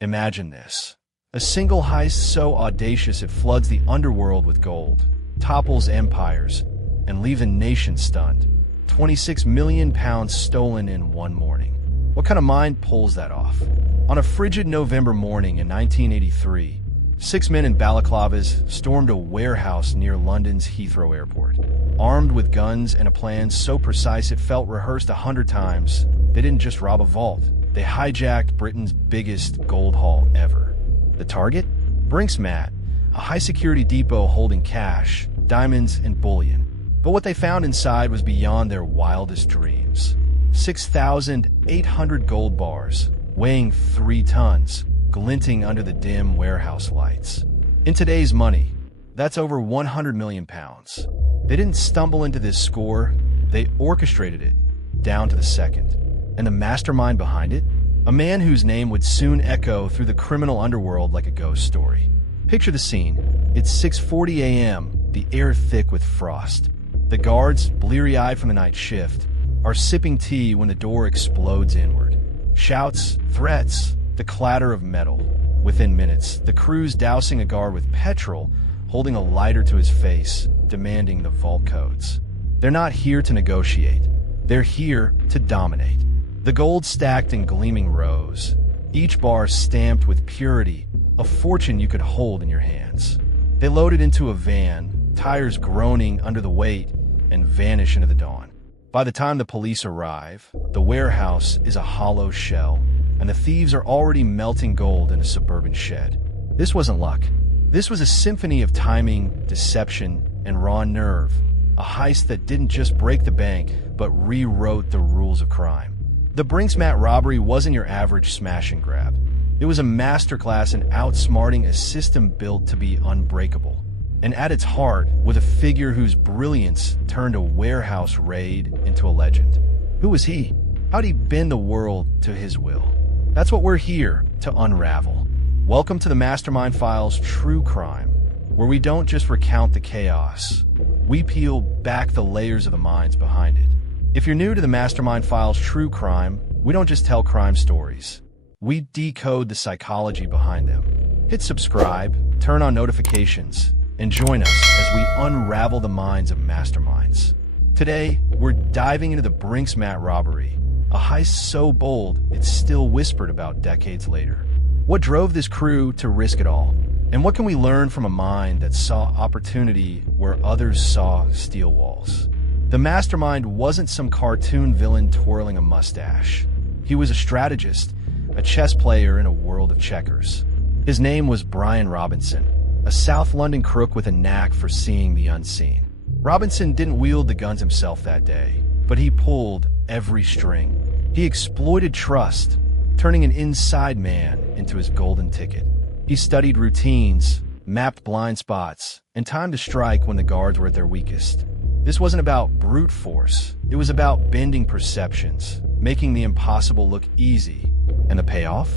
Imagine this. A single heist so audacious it floods the underworld with gold, topples empires, and leaves a nation stunned. 26 million pounds stolen in one morning. What kind of mind pulls that off? On a frigid November morning in 1983, 6 men in balaclavas stormed a warehouse near London's Heathrow Airport. Armed with guns and a plan so precise it felt rehearsed 100 times, they didn't just rob a vault. They hijacked Britain's biggest gold haul ever. The target? Brink's Mat, a high-security depot holding cash, diamonds, and bullion. But what they found inside was beyond their wildest dreams. 6,800 gold bars, weighing 3 tons, glinting under the dim warehouse lights. In today's money, that's over 100 million pounds. They didn't stumble into this score, they orchestrated it, down to the second. And the mastermind behind it? A man whose name would soon echo through the criminal underworld like a ghost story. Picture the scene. It's 6:40 a.m., the air thick with frost. The guards, bleary-eyed from the night shift, are sipping tea when the door explodes inward. Shouts, threats, the clatter of metal. Within minutes, the crew's dousing a guard with petrol, holding a lighter to his face, demanding the vault codes. They're not here to negotiate. They're here to dominate. The gold stacked in gleaming rows, each bar stamped with purity, a fortune you could hold in your hands. They load it into a van, tires groaning under the weight, and vanish into the dawn. By the time the police arrive, the warehouse is a hollow shell, and the thieves are already melting gold in a suburban shed. This wasn't luck. This was a symphony of timing, deception, and raw nerve. A heist that didn't just break the bank, but rewrote the rules of crime. The Brink's Mat robbery wasn't your average smash and grab. It was a masterclass in outsmarting a system built to be unbreakable. And at its heart was a figure whose brilliance turned a warehouse raid into a legend. Who was he? How'd he bend the world to his will? That's what we're here to unravel. Welcome to the Mastermind Files True Crime, where we don't just recount the chaos. We peel back the layers of the minds behind it. If you're new to the Mastermind Files True Crime, we don't just tell crime stories. We decode the psychology behind them. Hit subscribe, turn on notifications, and join us as we unravel the minds of masterminds. Today, we're diving into the Brink's Mat robbery, a heist so bold it's still whispered about decades later. What drove this crew to risk it all? And what can we learn from a mind that saw opportunity where others saw steel walls? The mastermind wasn't some cartoon villain twirling a mustache. He was a strategist, a chess player in a world of checkers. His name was Brian Robinson, a South London crook with a knack for seeing the unseen. Robinson didn't wield the guns himself that day, but he pulled every string. He exploited trust, turning an inside man into his golden ticket. He studied routines, mapped blind spots, and timed to strike when the guards were at their weakest. This wasn't about brute force. It was about bending perceptions, making the impossible look easy. And the payoff?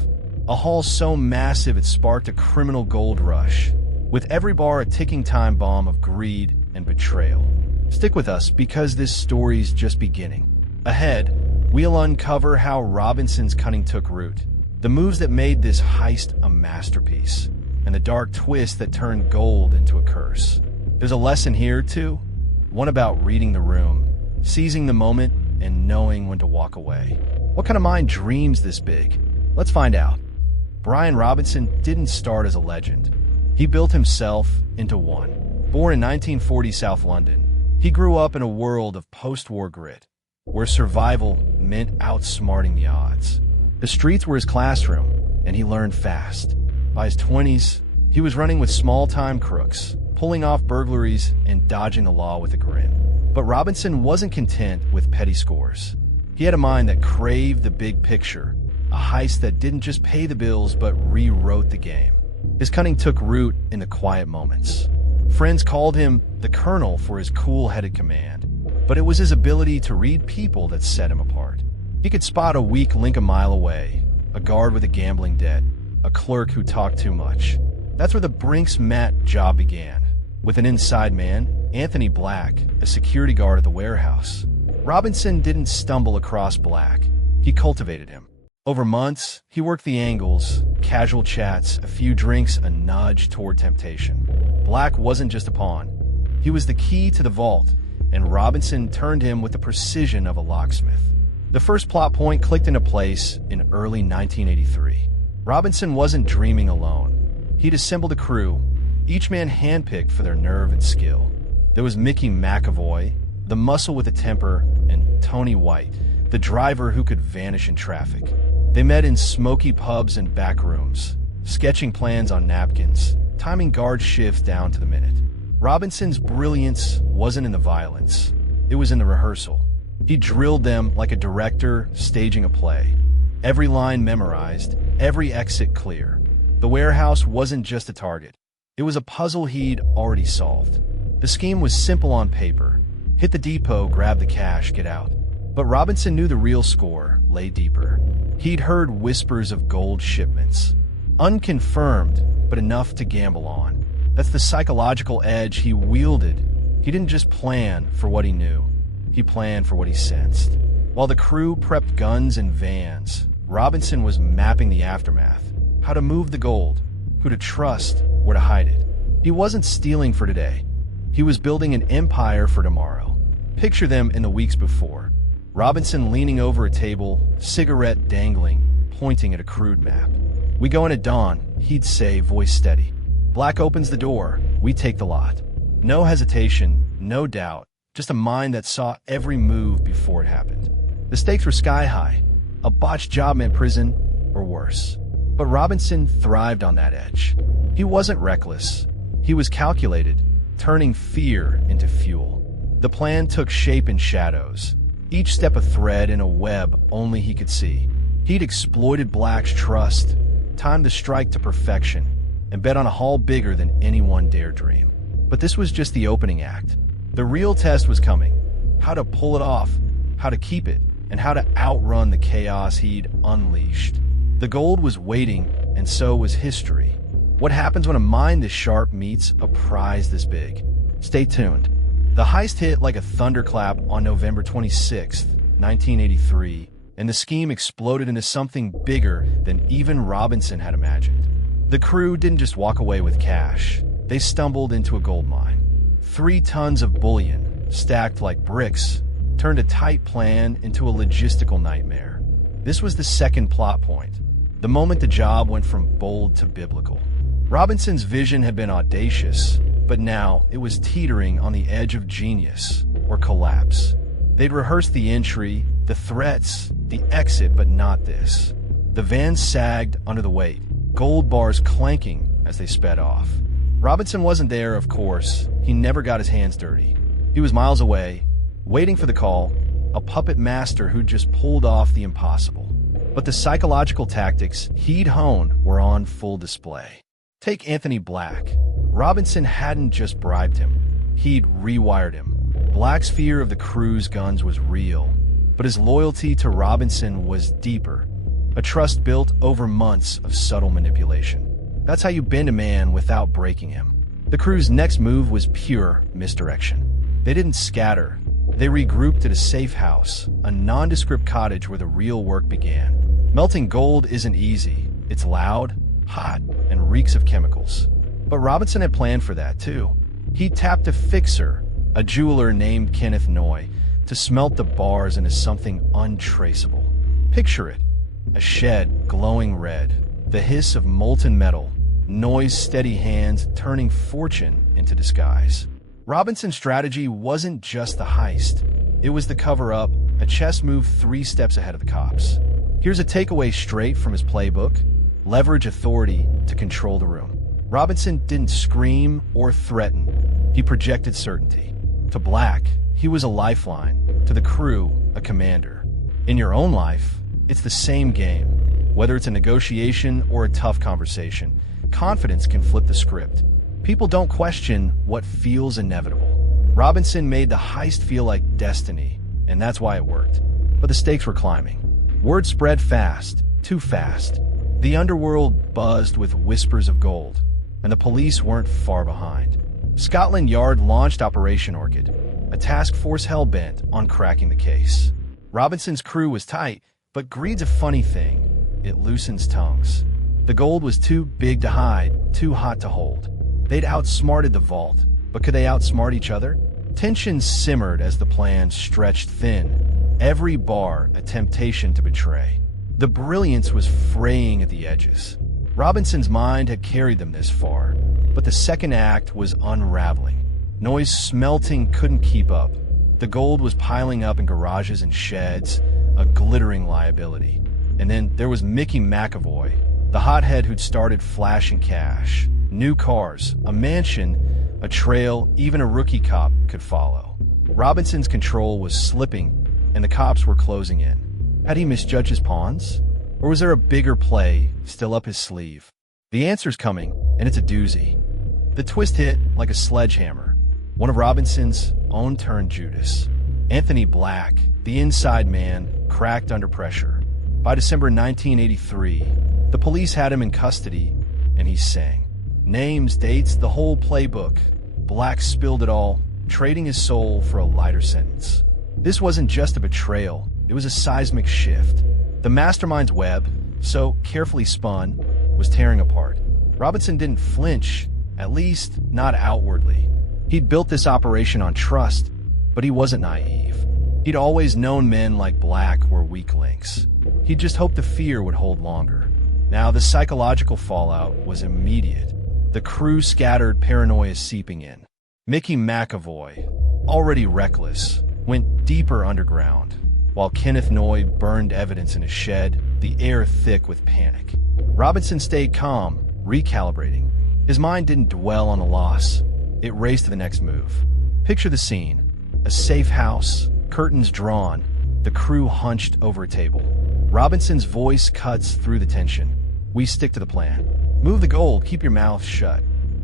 A haul so massive it sparked a criminal gold rush, with every bar a ticking time bomb of greed and betrayal. Stick with us because this story's just beginning. Ahead, we'll uncover how Robinson's cunning took root, the moves that made this heist a masterpiece, and the dark twist that turned gold into a curse. There's a lesson here, too. One about reading the room, seizing the moment, and knowing when to walk away. What kind of mind dreams this big? Let's find out. Brian Robinson didn't start as a legend. He built himself into one. Born in 1940 South London, he grew up in a world of post-war grit, where survival meant outsmarting the odds. The streets were his classroom, and he learned fast. By his 20s, he was running with small-time crooks, pulling off burglaries and dodging the law with a grin. But Robinson wasn't content with petty scores. He had a mind that craved the big picture, a heist that didn't just pay the bills but rewrote the game. His cunning took root in the quiet moments. Friends called him the Colonel for his cool-headed command, but it was his ability to read people that set him apart. He could spot a weak link a mile away, a guard with a gambling debt, a clerk who talked too much. That's where the Brink's Mat job began. With an inside man, Anthony Black, a security guard at the warehouse. Robinson didn't stumble across Black. He cultivated him. Over months, he worked the angles, casual chats, a few drinks, a nudge toward temptation. Black wasn't just a pawn. He was the key to the vault, and Robinson turned him with the precision of a locksmith. The first plot point clicked into place in early 1983. Robinson wasn't dreaming alone. He'd assembled a crew, each man handpicked for their nerve and skill. There was Mickey McAvoy, the muscle with a temper, and Tony White, the driver who could vanish in traffic. They met in smoky pubs and back rooms, sketching plans on napkins, timing guard shifts down to the minute. Robinson's brilliance wasn't in the violence. It was in the rehearsal. He drilled them like a director staging a play. Every line memorized, every exit clear. The warehouse wasn't just a target. It was a puzzle he'd already solved. The scheme was simple on paper. Hit the depot, grab the cash, get out. But Robinson knew the real score lay deeper. He'd heard whispers of gold shipments. Unconfirmed, but enough to gamble on. That's the psychological edge he wielded. He didn't just plan for what he knew. He planned for what he sensed. While the crew prepped guns and vans, Robinson was mapping the aftermath. How to move the gold, who to trust, where to hide it. He wasn't stealing for today. He was building an empire for tomorrow. Picture them in the weeks before. Robinson leaning over a table, cigarette dangling, pointing at a crude map. "We go in at dawn," he'd say, voice steady. "Black opens the door, we take the lot." No hesitation, no doubt, just a mind that saw every move before it happened. The stakes were sky high. A botched job meant prison, or worse. But Robinson thrived on that edge. He wasn't reckless. He was calculated, turning fear into fuel. The plan took shape in shadows, each step a thread in a web only he could see. He'd exploited Black's trust, timed the strike to perfection, and bet on a haul bigger than anyone dared dream. But this was just the opening act. The real test was coming. How to pull it off, how to keep it, and how to outrun the chaos he'd unleashed. The gold was waiting, and so was history. What happens when a mind this sharp meets a prize this big? Stay tuned. The heist hit like a thunderclap on November 26, 1983, and the scheme exploded into something bigger than even Robinson had imagined. The crew didn't just walk away with cash. They stumbled into a gold mine. 3 tons of bullion, stacked like bricks, turned a tight plan into a logistical nightmare. This was the second plot point, the moment the job went from bold to biblical. Robinson's vision had been audacious, but now it was teetering on the edge of genius or collapse. They'd rehearsed the entry, the threats, the exit, but not this. The van sagged under the weight, gold bars clanking as they sped off. Robinson wasn't there, of course. He never got his hands dirty. He was miles away, waiting for the call, a puppet master who'd just pulled off the impossible. But the psychological tactics he'd honed were on full display. Take Anthony Black. Robinson hadn't just bribed him. He'd rewired him. Black's fear of the crew's guns was real, but his loyalty to Robinson was deeper. A trust built over months of subtle manipulation. That's how you bend a man without breaking him. The crew's next move was pure misdirection. They didn't scatter. They regrouped at a safe house, a nondescript cottage where the real work began. Melting gold isn't easy. It's loud, hot, and reeks of chemicals. But Robinson had planned for that, too. He tapped a fixer, a jeweler named Kenneth Noy, to smelt the bars into something untraceable. Picture it. A shed glowing red, the hiss of molten metal, Noy's steady hands turning fortune into disguise. Robinson's strategy wasn't just the heist. It was the cover-up, a chess move 3 steps ahead of the cops. Here's a takeaway straight from his playbook. Leverage authority to control the room. Robinson didn't scream or threaten. He projected certainty. To Black, he was a lifeline. To the crew, a commander. In your own life, it's the same game. Whether it's a negotiation or a tough conversation, confidence can flip the script. People don't question what feels inevitable. Robinson made the heist feel like destiny, and that's why it worked. But the stakes were climbing. Word spread fast, too fast. The underworld buzzed with whispers of gold, and the police weren't far behind. Scotland Yard launched Operation Orchid, a task force hell-bent on cracking the case. Robinson's crew was tight, but greed's a funny thing. it loosens tongues. The gold was too big to hide, too hot to hold. They'd outsmarted the vault, but could they outsmart each other? Tension simmered as the plan stretched thin, every bar a temptation to betray. The brilliance was fraying at the edges. Robinson's mind had carried them this far, but the second act was unraveling. Noise smelting couldn't keep up. The gold was piling up in garages and sheds, a glittering liability. And then there was Mickey McAvoy, the hothead who'd started flashing cash. New cars, a mansion, a trail even a rookie cop could follow. Robinson's control was slipping, and the cops were closing in. Had he misjudged his pawns? Or was there a bigger play still up his sleeve? The answer's coming, and it's a doozy. The twist hit like a sledgehammer. One of Robinson's own turned Judas. Anthony Black, the inside man, cracked under pressure. By December 1983, the police had him in custody, and he sang. Names, dates, the whole playbook. Black spilled it all, trading his soul for a lighter sentence. This wasn't just a betrayal, it was a seismic shift. The Mastermind's web, so carefully spun, was tearing apart. Robinson didn't flinch, at least not outwardly. He'd built this operation on trust, but he wasn't naive. He'd always known men like Black were weak links. He'd just hoped the fear would hold longer. Now the psychological fallout was immediate. The crew scattered, paranoia seeping in. Mickey McAvoy, already reckless, went deeper underground, while Kenneth Noy burned evidence in a shed, the air thick with panic. Robinson stayed calm, recalibrating. His mind didn't dwell on the loss. It raced to the next move. Picture the scene. A safe house, curtains drawn, the crew hunched over a table. Robinson's voice cuts through the tension. We stick to the plan. Move the gold, keep your mouth shut.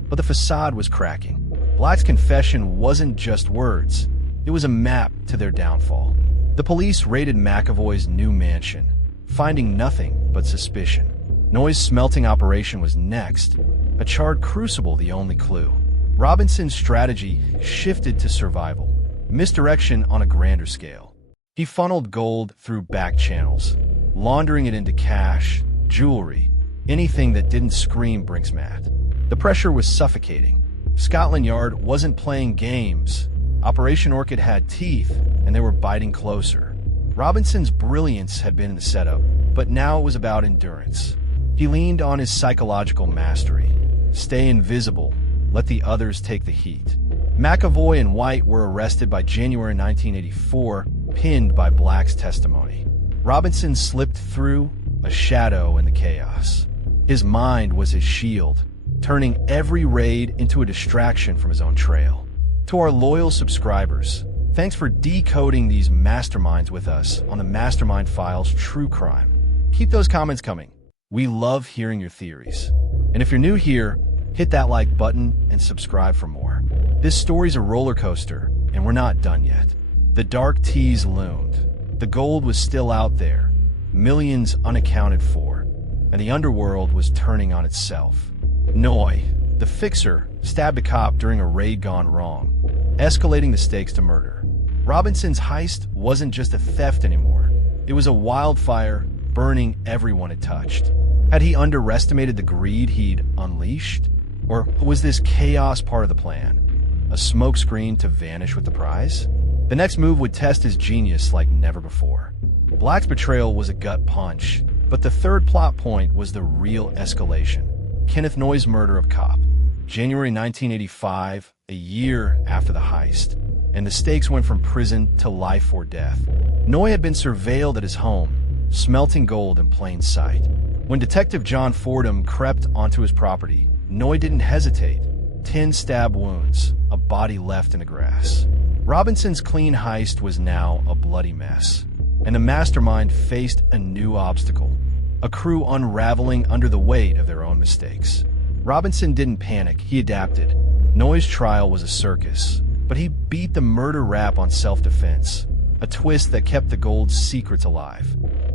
But the facade was cracking. Black's confession wasn't just words. It was a map to their downfall. The police raided McAvoy's new mansion, finding nothing but suspicion. Noy's smelting operation was next, a charred crucible the only clue. Robinson's strategy shifted to survival, misdirection on a grander scale. He funneled gold through back channels, laundering it into cash, jewelry, anything that didn't scream Brink's mat. The pressure was suffocating. Scotland Yard wasn't playing games. Operation Orchid had teeth, and they were biting closer. Robinson's brilliance had been in the setup, but now it was about endurance. He leaned on his psychological mastery. Stay invisible, let the others take the heat. McAvoy and White were arrested by January 1984, pinned by Black's testimony. Robinson slipped through, a shadow in the chaos. His mind was his shield, turning every raid into a distraction from his own trail. To our loyal subscribers, thanks for decoding these masterminds with us on the Mastermind Files True Crime. Keep those comments coming. We love hearing your theories. And if you're new here, hit that like button and subscribe for more. This story's a roller coaster, and we're not done yet. The dark tease loomed. The gold was still out there, millions unaccounted for, and the underworld was turning on itself. Noy, the fixer, stabbed a cop during a raid gone wrong, escalating the stakes to murder. Robinson's heist wasn't just a theft anymore. It was a wildfire, burning everyone it touched. Had he underestimated the greed he'd unleashed? Or was this chaos part of the plan? A smokescreen to vanish with the prize? The next move would test his genius like never before. Black's betrayal was a gut punch, but the third plot point was the real escalation. Kenneth Noy's murder of cop. January 1985, a year after the heist, and the stakes went from prison to life or death. Noy had been surveilled at his home, smelting gold in plain sight. When Detective John Fordham crept onto his property, Noy didn't hesitate. 10 stab wounds, a body left in the grass. Robinson's clean heist was now a bloody mess, and the mastermind faced a new obstacle. A crew unraveling under the weight of their own mistakes. Robinson didn't panic, he adapted. Noy's trial was a circus, but he beat the murder rap on self-defense, a twist that kept the gold's secrets alive.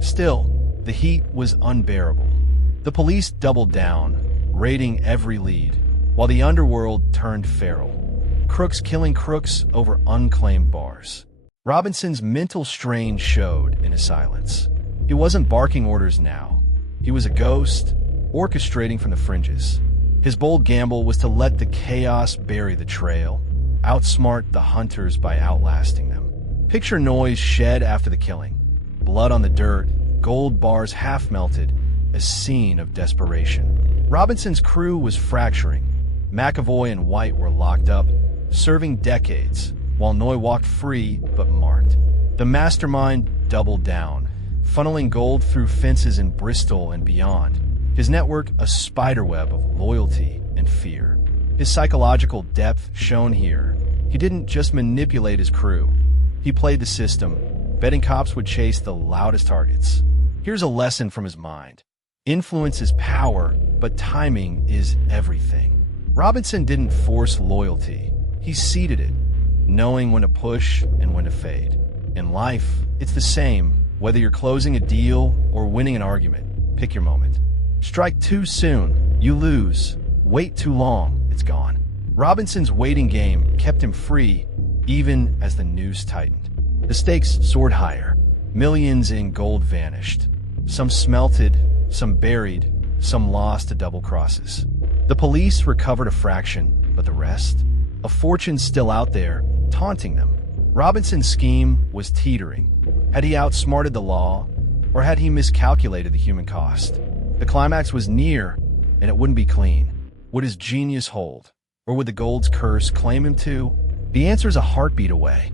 Still, the heat was unbearable. The police doubled down, raiding every lead, while the underworld turned feral. Crooks killing crooks over unclaimed bars. Robinson's mental strain showed in his silence. He wasn't barking orders now. He was a ghost, orchestrating from the fringes. His bold gamble was to let the chaos bury the trail, outsmart the hunters by outlasting them. Picture noise shed after the killing. Blood on the dirt, gold bars half melted, a scene of desperation. Robinson's crew was fracturing. McAvoy and White were locked up, serving decades, while Noy walked free but marked. The Mastermind doubled down, funneling gold through fences in Bristol and beyond. His network a spiderweb of loyalty and fear. His psychological depth shown here. He didn't just manipulate his crew. He played the system, betting cops would chase the loudest targets. Here's a lesson from his mind. Influence is power, but timing is everything. Robinson didn't force loyalty. He seeded it, knowing when to push and when to fade. In life, it's the same, whether you're closing a deal or winning an argument. Pick your moment. Strike too soon, you lose. Wait too long, it's gone. Robinson's waiting game kept him free, even as the noose tightened. The stakes soared higher. Millions in gold vanished. Some smelted, some buried, some lost to double crosses. The police recovered a fraction, but the rest? A fortune still out there, taunting them. Robinson's scheme was teetering. Had he outsmarted the law, or had he miscalculated the human cost? The climax was near, and it wouldn't be clean. Would his genius hold? Or would the gold's curse claim him too? The answer's a heartbeat away.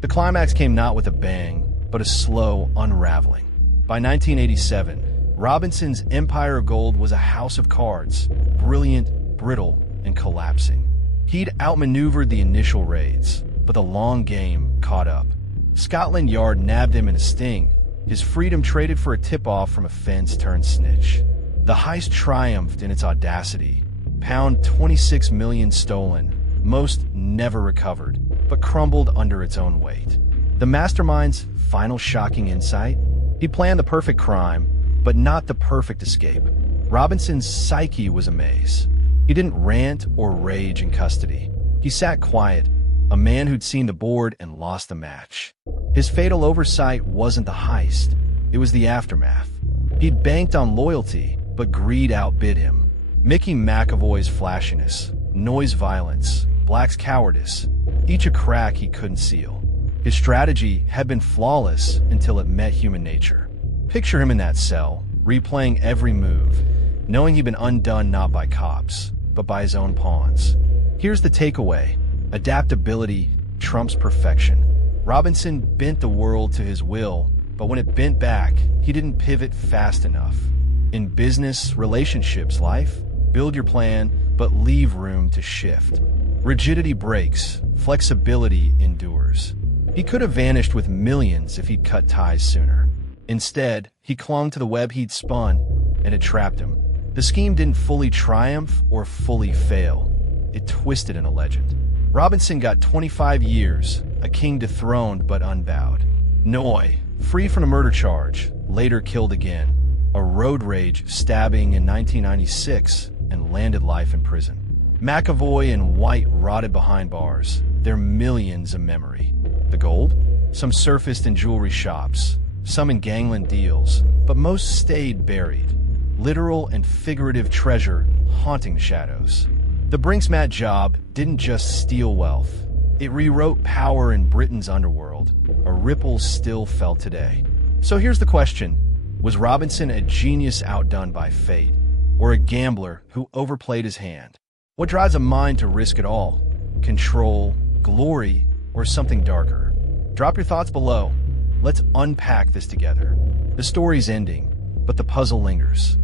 The climax came not with a bang, but a slow unraveling. By 1987, Robinson's empire of gold was a house of cards, brilliant, brittle, and collapsing. He'd outmaneuvered the initial raids, but the long game caught up. Scotland Yard nabbed him in a sting, his freedom traded for a tip-off from a fence-turned-snitch. The heist triumphed in its audacity. Pound 26 million stolen, most never recovered, but crumbled under its own weight. The Mastermind's final shocking insight? He planned the perfect crime, but not the perfect escape. Robinson's psyche was a maze. He didn't rant or rage in custody. He sat quiet, a man who'd seen the board and lost the match. His fatal oversight wasn't the heist. It was the aftermath. He'd banked on loyalty, but greed outbid him. Mickey McAvoy's flashiness, Noy's violence, Black's cowardice, each a crack he couldn't seal. His strategy had been flawless until it met human nature. Picture him in that cell, replaying every move, knowing he'd been undone not by cops, but by his own pawns. Here's the takeaway. Adaptability trumps perfection. Robinson bent the world to his will, but when it bent back, he didn't pivot fast enough. In business, relationships, life, build your plan, but leave room to shift. Rigidity breaks, flexibility endures. He could have vanished with millions if he'd cut ties sooner. Instead, he clung to the web he'd spun, and it trapped him. The scheme didn't fully triumph or fully fail. It twisted in a legend. Robinson got 25 years, a king dethroned but unbowed. Noy, free from a murder charge, later killed again. A road rage stabbing in 1996 and landed life in prison. McAvoy and White rotted behind bars, their millions a memory. The gold? Some surfaced in jewelry shops, some in gangland deals, but most stayed buried. Literal and figurative treasure haunting shadows. The Brink's Mat job didn't just steal wealth. It rewrote power in Britain's underworld, a ripple still felt today. So here's the question. Was Robinson a genius outdone by fate, or a gambler who overplayed his hand? What drives a mind to risk it all? Control, glory, or something darker? Drop your thoughts below. Let's unpack this together. The story's ending, but the puzzle lingers.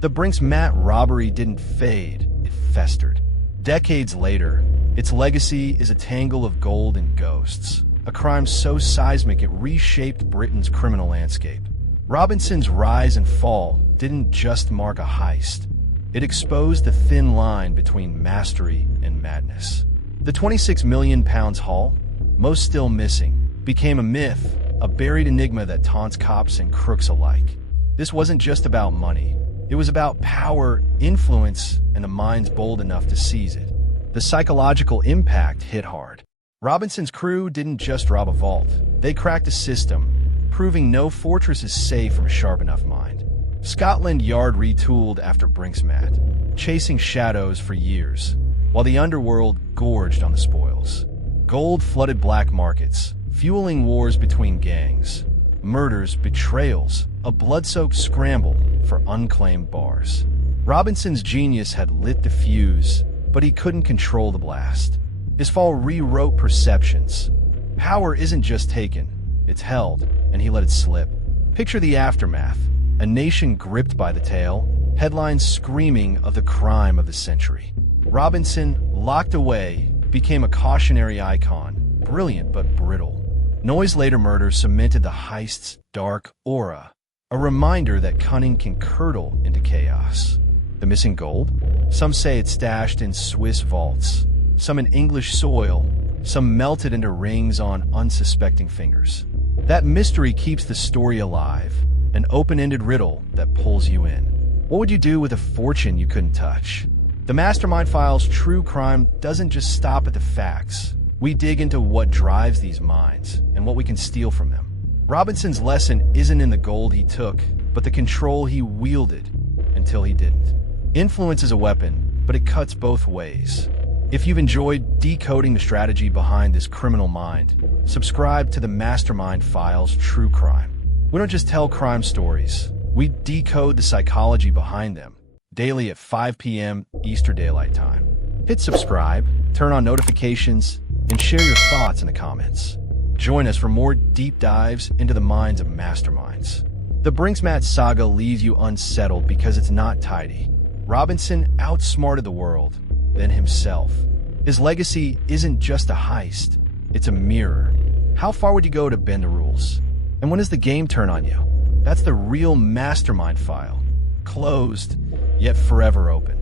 The Brink's Mat robbery didn't fade, it festered. Decades later, its legacy is a tangle of gold and ghosts, a crime so seismic it reshaped Britain's criminal landscape. Robinson's rise and fall didn't just mark a heist. It exposed the thin line between mastery and madness. The 26 million pounds haul, most still missing, became a myth, a buried enigma that taunts cops and crooks alike. This wasn't just about money. It was about power, influence, and the minds bold enough to seize it. The psychological impact hit hard. Robinson's crew didn't just rob a vault. They cracked a system, proving no fortress is safe from a sharp enough mind. Scotland Yard retooled after Brink's mat, chasing shadows for years, while the underworld gorged on the spoils. Gold flooded black markets, fueling wars between gangs, murders, betrayals, a blood-soaked scramble for unclaimed bars. Robinson's genius had lit the fuse, but he couldn't control the blast. His fall rewrote perceptions. Power isn't just taken, it's held, and he let it slip. Picture the aftermath. A nation gripped by the tail, headlines screaming of the crime of the century. Robinson, locked away, became a cautionary icon, brilliant but brittle. Noyes' later murder cemented the heist's dark aura, a reminder that cunning can curdle into chaos. The missing gold? Some say it's stashed in Swiss vaults, some in English soil, some melted into rings on unsuspecting fingers. That mystery keeps the story alive, an open-ended riddle that pulls you in. What would you do with a fortune you couldn't touch? The Mastermind Files true crime doesn't just stop at the facts. We dig into what drives these minds and what we can steal from them. Robinson's lesson isn't in the gold he took, but the control he wielded until he didn't. Influence is a weapon, but it cuts both ways. If you've enjoyed decoding the strategy behind this criminal mind, subscribe to the Mastermind Files True Crime. We don't just tell crime stories, we decode the psychology behind them, daily at 5 p.m. Eastern Daylight Time. Hit subscribe, turn on notifications, and share your thoughts in the comments. Join us for more deep dives into the minds of masterminds. The Brinksmat saga leaves you unsettled because it's not tidy. Robinson outsmarted the world, then himself. His legacy isn't just a heist, it's a mirror. How far would you go to bend the rules? And when does the game turn on you? That's the real Mastermind File. Closed, yet forever open.